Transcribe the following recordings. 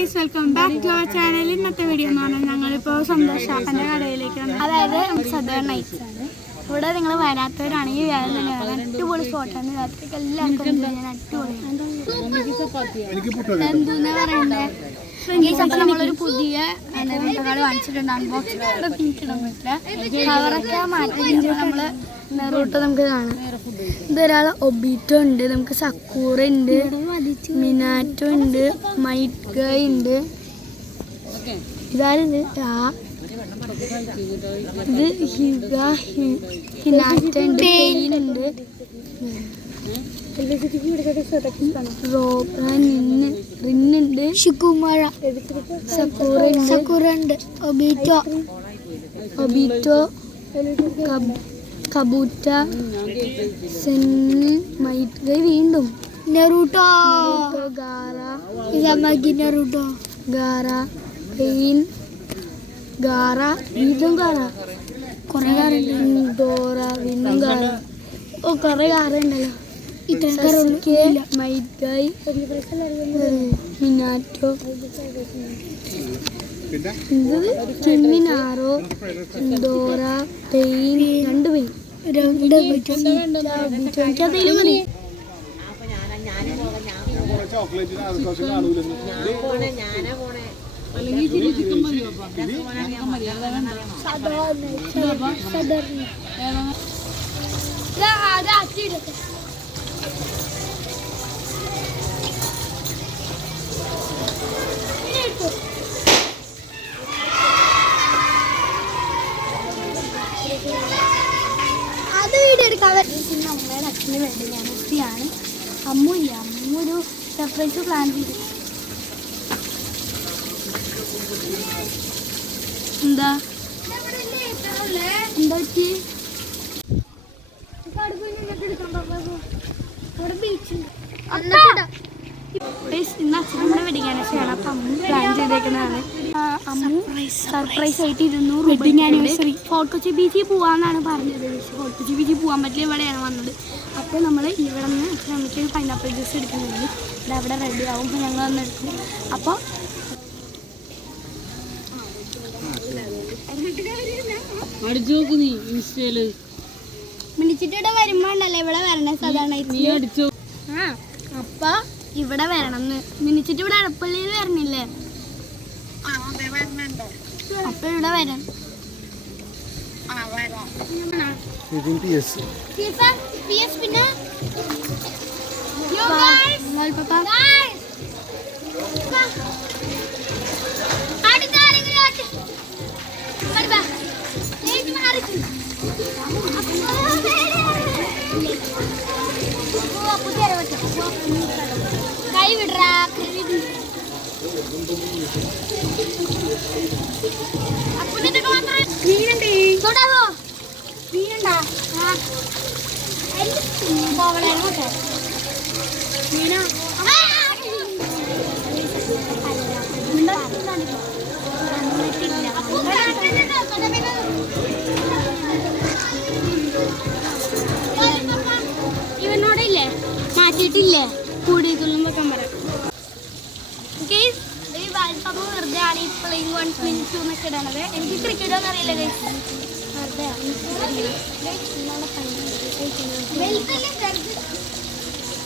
Guys, welcome back to our channel. ഇന്നത്തെ video എന്ന് പറഞ്ഞാൽ ഞങ്ങളിപ്പോൾ സന്തോഷ് ഷാപ്പൻ്റെ കടയിലേക്കാണ്. അതായത് സദേൺ നൈറ്റ്സ് ആണ്. ഇവിടെ നിങ്ങൾ വരാത്തവരാണെങ്കിൽ വേറെ തന്നെ വരാം. അടിപൊളി സ്പോട്ടാണ്. രാത്രിക്ക് എല്ലാവർക്കും അടിപൊളി എന്തെന്ന് പറയുന്നത്. നമ്മളൊരു പുതിയ കാർഡ് വാങ്ങിച്ചിട്ടുണ്ട്. അൺബോക്സിംഗ് ഇടാൻ പറ്റില്ല. കവറൊക്കെ മാറ്റി നമ്മൾ റൂട്ട് നമുക്ക് കാണാം. ഇതൊരാൾ ഒബീറ്റോ ഉണ്ട്, നമുക്ക് സക്കൂറ ഉണ്ട്, മിനാറ്റോ ഉണ്ട്, മൈറ്റ് ഗായ് ഉണ്ട്. ഇതാരിത് ഇത് ഹിനാറ്റ ഉണ്ട്, പെയിൻ ഉണ്ട്, റിന്നുണ്ട്, ഷിക്കുമഴ, സക്കൂറ ഉണ്ട്, ഒബീറ്റോ, കബൂറ്റ, സെന്ന്, മൈറ്റ് ഗായ്, വീണ്ടും നെറൂട്ടോ, ഗാറ, നെറൂട്ടോ, ഗാറ, പെയിൻ, ഗാറ, വീണ്ടും ഗാറ, കുറെ ഗാറുണ്ട്, ഡോറ, വീണ്ടും ഗാറ. ഓ കുറെ ഗാറ ഉണ്ടല്ലോ. മൈറ്റ് ഗായ്, മിനാറ്റോ, കിമ്മിനാറോ, ഡോറ, പെയിൻ, രണ്ട് പെയിൻ, എനിക്കതേലും മതി. അത് വീഡിയോ എടുക്കാൻ പിന്നെ അമ്മയുടെ അച്ഛന് വേണ്ടി ഞാൻ കുട്ടിയാണ്. അമ്മ ഒരു സർപ്രൈസ് പ്ലാൻ ചെയ്തു. എന്താ പറ്റി? ഇന്ന് അച്ഛനമ്മടെ വെഡിങ് ആനിവേഴ്സറിയാണ്. അപ്പം അമ്മ പ്ലാൻ ചെയ്തേക്കുന്നതാണ്. അമ്മ സർപ്രൈസ് ആയിട്ട് 200 വെഡിങ് ആനിവേഴ്സറി ഫോർട്ട് കൊച്ചി ബീച്ചിൽ പോകാമെന്നാണ് പറഞ്ഞത്. ഫോർട്ട് കൊച്ചി ബീച്ചിൽ പോകാൻ പറ്റില്ല, ഇവിടെയാണ് വന്നത്. അപ്പോൾ നമ്മൾ ഇവിടെ നിന്ന് അച്ഛനമ്മയ്ക്ക് പൈനാപ്പിൾ ജ്യൂസ് എടുക്കുന്നുണ്ട്. ഇത് അവിടെ റെഡി ആകുമ്പോൾ ഞങ്ങൾ വന്ന് എടുക്കും. അപ്പോൾ മിനിച്ചിട്ട് വരുമ്പോ ഉണ്ടല്ലോ ഇവിടെ വരണേ. സാധാരണ അപ്പൊ ഇവിടെ വരണം. മിനിച്ചിട്ട് ഇവിടെ അടപ്പള്ളിയിൽ വരണില്ലേ? അപ്പൊ ഇവിടെ വരാം. പിന്നെ കൈ വിടറാ. മീനുണ്ടേ തൊടാവോ? മീനുണ്ടാ? പോകണേ മീനാ. ഇവനോടില്ലേ മാറ്റിയിട്ടില്ലേ കൂടിയിട്ടുള്ള വെക്കാൻ പറയാം. വെറുതെ ആണ് ഇപ്പോഴും 1 minute എന്നൊക്കെ ഇടണത്. എനിക്ക് ക്രിക്കറ്റ് ഒന്നും അറിയില്ല.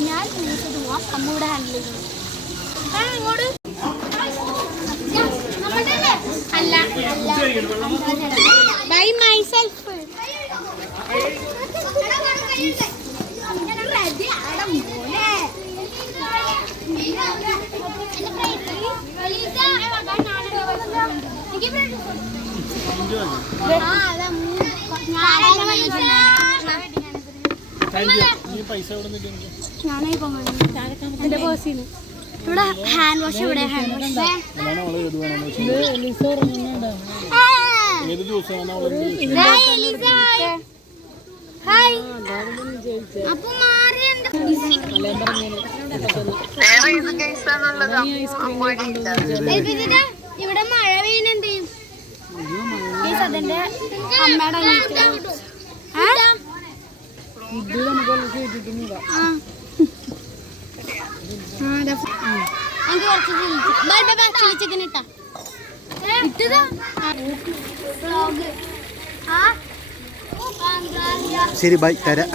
ഞാൻ പോവാം, അമ്മൂടെ ഹാൻഡിൽ ചെയ്തു. ഇങ്ങോട്ട് അല്ല ബൈ മൈസെൽഫ്. എന്റെ ബോസിന് ഇവിടെ ഹാൻഡ് വാഷ്. ഇവിടെ ഹാൻഡ് വാഷ് അപ്പൊ ഇവിടെ മഴ പെയ്യുന്നുണ്ട്. അതിന്റെ അമ്മയുടെ ചിക്കൻ ഇട്ടാ ശരി ബൈ തരാം.